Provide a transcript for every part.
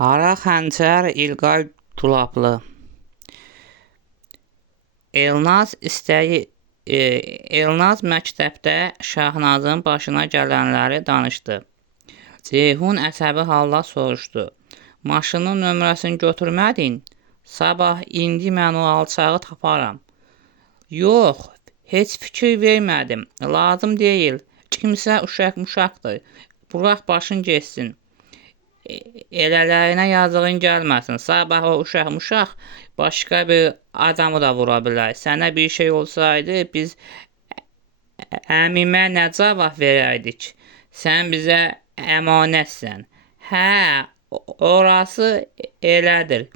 Qara Xəncər İlqay Gülablı. Elnaz məktəbdə Şahnazın başına gələnləri danışdı. Ceyhun əsəbi halda soruşdu. Maşının nömrəsini götürmədin? Sabah indi mən o alçağı taparam. Yox, heç fikir vermədim. Lazım deyil. Kimsə uşaq-muşaqdır. Burax başın geçsin. Elələrinə yazığın gəlməsin. Sabah o uşaq-muşaq başqa bir adamı da vura bilər. Sənə bir şey olsaydı biz əmimə nə cavab verərdik? Sən bizə əmanətsən. Hə, orası elədir.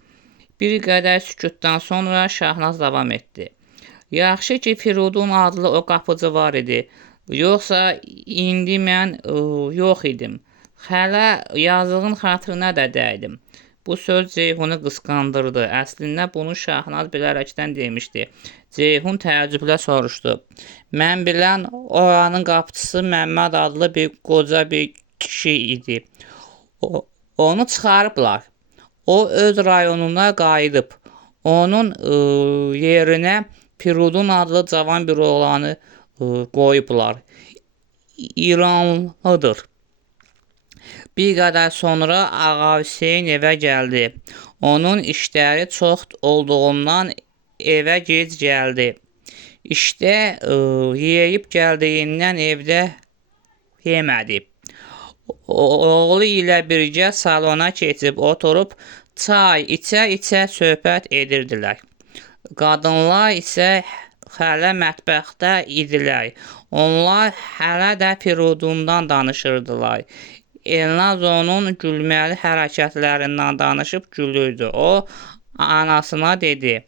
Bir qədər sükutdan sonra Şahnaz davam etdi. Yaxşı ki, Firudun adlı o qapıcı var idi. Yoxsa indi mən yox idim. Hələ yazığın xatirinə də dəydim. Bu söz Ceyhunu qısqandırdı. Əslində bunu Şahnaz bilərəkdən demişdi. Ceyhun təəccüblə soruşdu. Mən bilən oranın qapıçısı Məmməd adlı bir qoca bir kişi idi. Onu çıxarıblar. O öz rayonuna qayıdıb. Onun yerinə Firudun adlı cavan bir oğlanı qoyublar. İranlıdır. Bir qədər sonra Ağa Hüseyn evə gəldi. Onun işləri çox olduğundan evə gec gəldi. İşdə yeyib gəldiyindən evdə yemədi. Oğlu ilə birgə salona keçib oturub çay içə-içə söhbət edirdilər. Qadınlar isə hələ mətbəxdə idilər. Onlar hələ də Firudundan danışırdılar. Elnaz onun gülməli hərəkətlərindən danışıb gülürdü. O anasına dedi.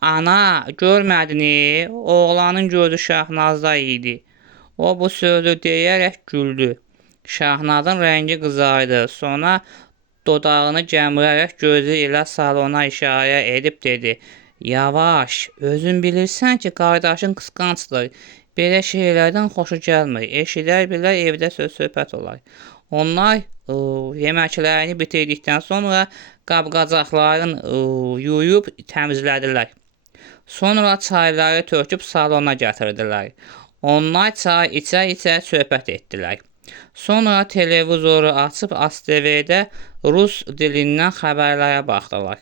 Ana, görmədin, oğlanın gözü Şahnazda idi. O bu sözü deyərək güldü. Şahnazın rəngi qızardı. Sonra dodağını gəmirərək gözü ilə salona işarə edib dedi. Yavaş, özün bilirsən ki, qardaşın qısqancdır. Belə şeylərdən xoşu gəlmir. Eşidər bilər evdə söz-söhbət olar. Onlar yeməklərini bitirdikdən sonra qab-qacaqların yuyub təmizlədilər. Sonra çayları töküb salona gətirdilər. Onlar çay içə-içə söhbət etdilər. Sonra televizoru açıb ASTV-də rus dilindən xəbərlərə baxdılar.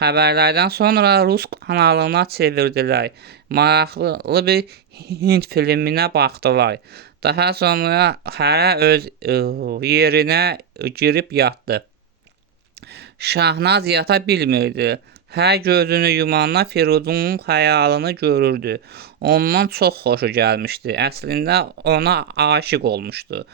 Xəbərlərdən sonra rus kanalına çevirdilər. Maraqlı bir Hind filminə baxdılar. Daha sonra hərə öz yerinə girib yatdı. Şahnaz yata bilmirdi. Hər gözünü yumandan Firudun xəyalını görürdü. Ondan çox xoşu gəlmişdi. Əslində ona aşiq olmuşdu.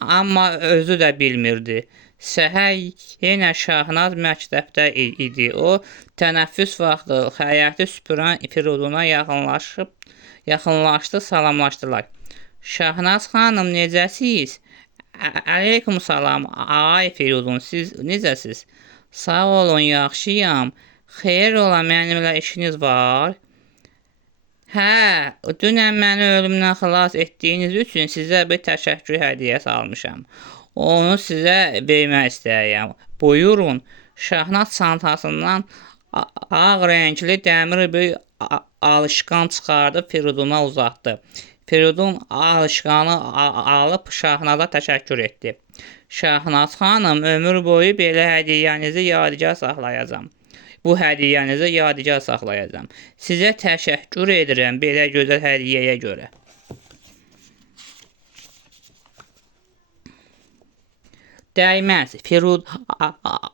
Amma özü də bilmirdi. Səhər yenə Şahnaz məktəbdə idi. O, tənəffüs vaxtı həyəti süpürən Firuduna yaxınlaşdı, salamlaşdılar. Şahnaz xanım, necəsiz? Əleykum salam, ay Firudun, siz necəsiz? Sağ olun, yaxşıyam. Xeyir ola, mənimlə işiniz var? Hə, dünən məni ölümdən xilas etdiyiniz üçün sizə bir təşəkkür hədiyyəsi almışam. Onu sizə vermək istəyirəm. Buyurun. Şahnaz çantasından ağ rəngli dəmir bir alışqan çıxardıb Firuduna uzatdı. Firudun alışqanı alıb Şahnaza təşəkkür etdi. Şahnaz xanım, ömür boyu belə hədiyyənizi yadigar saxlayacam. Bu hədiyyənizi yadigar saxlayacam. Sizə təşəkkür edirəm belə gözəl hədiyyəyə görə. Dəyməz,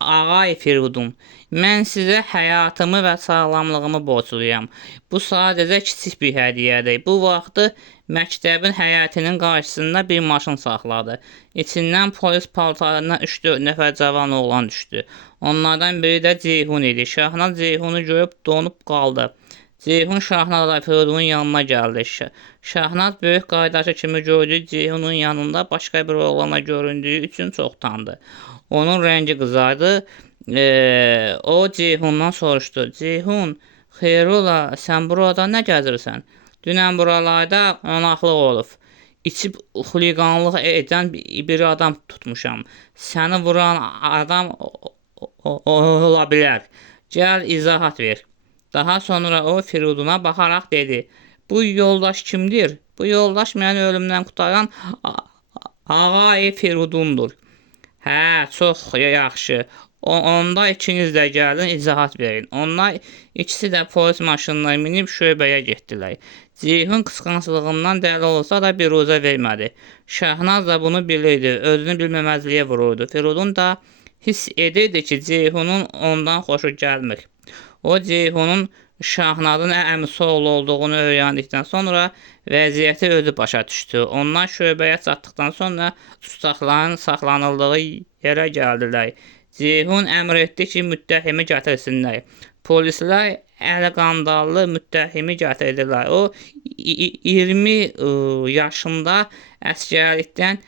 ağay Firudun. Mən sizə həyatımı və sağlamlığımı borcluyam. Bu sadəcə kiçik bir hədiyyədir. Bu vaxtı məktəbin həyətinin qarşısında bir maşın saxladı. İçindən polis paltarından 3-4 nəfər cavan oğlan düşdü. Onlardan biri də Ceyhun idi. Şahnaz Ceyhunu görüb donub qaldı. Ceyhun Şahnazla Firudunun yanına gəldi. Şahnaz böyük qardaşı kimi gördüyü Ceyhunun yanında başqa bir oğlana göründüyü üçün çox utandı. Onun rəngi qızardı. O Ceyhundan soruşdu. Ceyhun, xeyr ola, sən burada nə gəzirsən? Dünən buralarda qonaqlıq olub. içib xuliqanlıq edən bir adam tutmuşam. Səni vuran adam ola bilər. Gəl izahat ver. Daha sonra o Firiduna baxaraq dedi: Bu yoldaş kimdir? Bu yoldaş məni ölümdən qurtaran Ağay Firidundur. Hə, çox yaxşı. Onda ikiniz də gəlin izahat verin. Onlar ikisi də polis maşınına minib şöbəyə getdilər. Ceyhun qısqanclığından dəli olsa da biruzə vermədi. Şahnaz da bunu bilirdi, özünü bilməməzliyə vururdu. Firidun da hiss edirdi ki, Ceyhunun ondan xoşu gəlmir. O, Ceyhunun Şahnazın əmisi oğlu olduğunu öyrəndikdən sonra vəziyyəti özü başa düşdü. Onlar şöbəyə çatdıqdan sonra dustaqların saxlanıldığı yerə gəldilər. Ceyhun əmr etdi ki, müttəhimi gətirsinlər. Polislər əliqandallı müttəhimi gətirdilər. O, 20 yaşında əsgərlikdən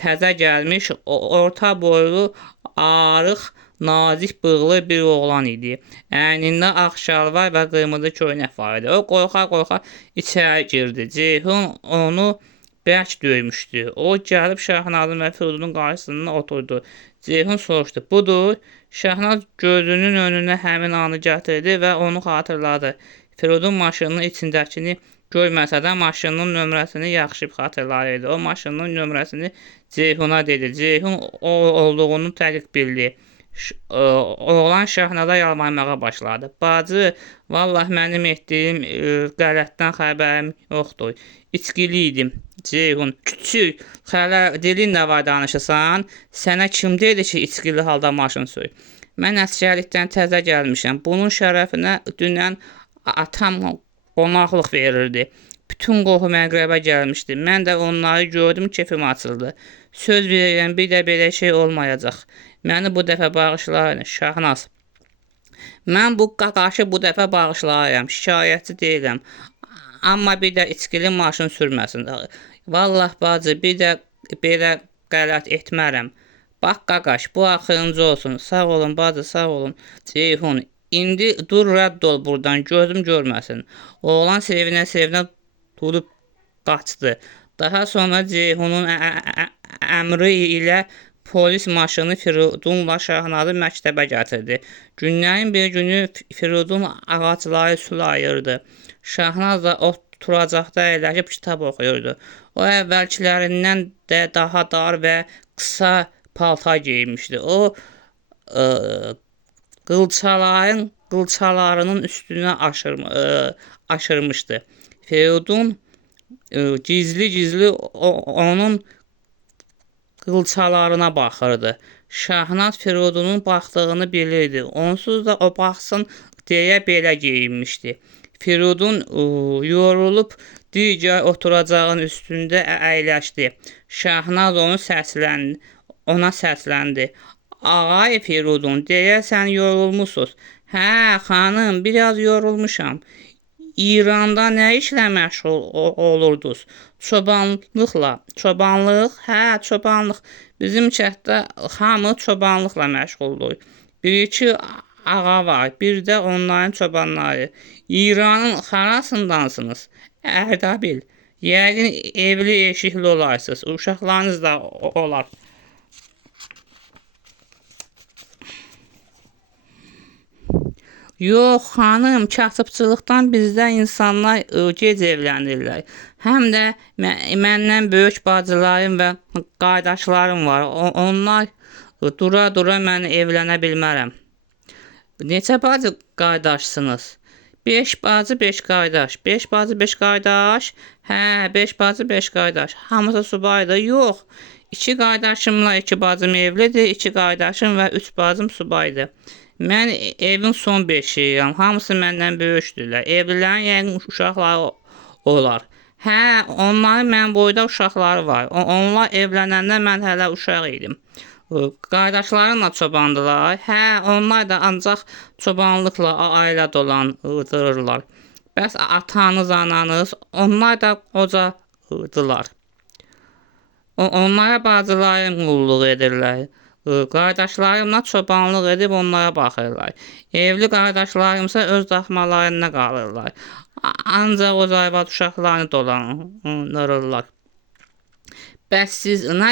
təzə gəlmiş, orta boylu, arıq, nazik bığlı bir oğlan idi. Əynində ağ şalvar və qırmızı köynək var idi. O, qorxa-qorxa içəri girdi. Ceyhun onu bərk döymüşdü. O, gəlib Şahnazın və Firidunun qarşısında oturdu. Ceyhun soruşdu: Budur? Şahnaz gözünün önünə həmin anı gətirdi və onu xatırladı. Firidun maşının içindəkini görməsə də maşının nömrəsini yaxşı xatırlayırdı. O, maşının nömrəsini Ceyhuna dedi. Ceyhun o olduğunu dəqiq bildi. Oğlan Şahnaza yalvarmağa başladı. Bacı, vallah mənim etdiyim qələtdən xəbərim yoxdur. İçkili idim. Ceyhun, küçük, hələ dilinlə var danışırsan. Sənə kim dedi ki, içkili halda maşın sür? Mən əsgərlikdən təzə gəlmişəm. Bunun şərəfinə dünən atam qonaqlıq verirdi. Bütün qohum-əqrəbə gəlmişdi. Mən də onları gördüm, kefim açıldı. Söz verirəm, bir də belə şey olmayacaq. Məni bu dəfə bağışlayın, Şahnaz. Mən bu qaqaşı bu dəfə bağışlayıram, şikayətçi deyiləm. Amma bir də içkili maşın sürməsin. Vallah bacı, bir də belə qələt etmərəm. Bax qaqaş, bu axırıncı olsun. Sağ olun bacı, sağ olun. Ceyhun, indi dur, rədd ol buradan, gözüm görməsin. Oğlan sevinə-sevinə durub qaçdı. Daha sonra Ceyhunun əmri ilə polis maşını Firidunla Şahnazı məktəbə gətirdi. Günlərin bir günü Firidun ağacları sulayırdı. Şahnaz da oturacaqda əyləşib kitab oxuyurdu. O, əvvəlkilərindən də daha dar və qısa paltar geyinmişdi. O, qılçalarının üstünə aşırmışdı. Firidun gizli-gizli onun qılçalarına baxırdı. Şahnaz Firidunun baxdığını bilirdi. Onsuz da o baxsın deyə belə geyinmişdi. Firidun yorulub digər oturacağın üstündə əyləşdi. Şahnaz ona səsləndi. Ağay Firidun, deyəsən yorulmusunuz. Hə, xanım, biraz yorulmuşam. İranda nə işlə məşğul olurdunuz? Çobanlıqla. Çobanlıq? Hə, çobanlıq. Bizim kənddə hamı çobanlıqla məşğuldur. Bir-iki ağa var, bir də onların çobanları. İranın harasındansınız? Ərdabil. Yəqin evli eşikli olarsınız. Uşaqlarınız da olar. Yox, xanım, kasıbçılıqdan bizdə insanlar gec evlənirlər. Həm də məndən böyük bacılarım və qardaşlarım var. Onlar dura-dura mən evlənə bilmərəm. Neçə bacı qardaşsınız? 5 bacı, 5 qardaş. 5 bacı, 5 qardaş? Hə, 5 bacı, 5 qardaş. Hamısı subaydır? Yox. 2 qardaşımla 2 bacım evlidir, 2 qardaşım və 3 bacım subaydır. Mən evin son beşiyəm. Hamısı məndən böyükdürlər. Evlilərin yəqin uşaqları olar. Hə, onların mən boyda uşaqları var. Onlar evlənəndə mən hələ uşaq idim. Qardaşlarımla çobandılar. Hə, onlar da ancaq çobanlıqla ailə dolandırırlar. Bəs atanız, ananız, onlar da qocadılar. Onlara bacılarım qulluq edirlər. Qardaşlarımla çobanlıq edib onlara baxırlar. Evli qardaşlarımsa öz daxmalarında qalırlar. Ancaq o arvad uşaqlarını dolandırırlar. Bəs siz nə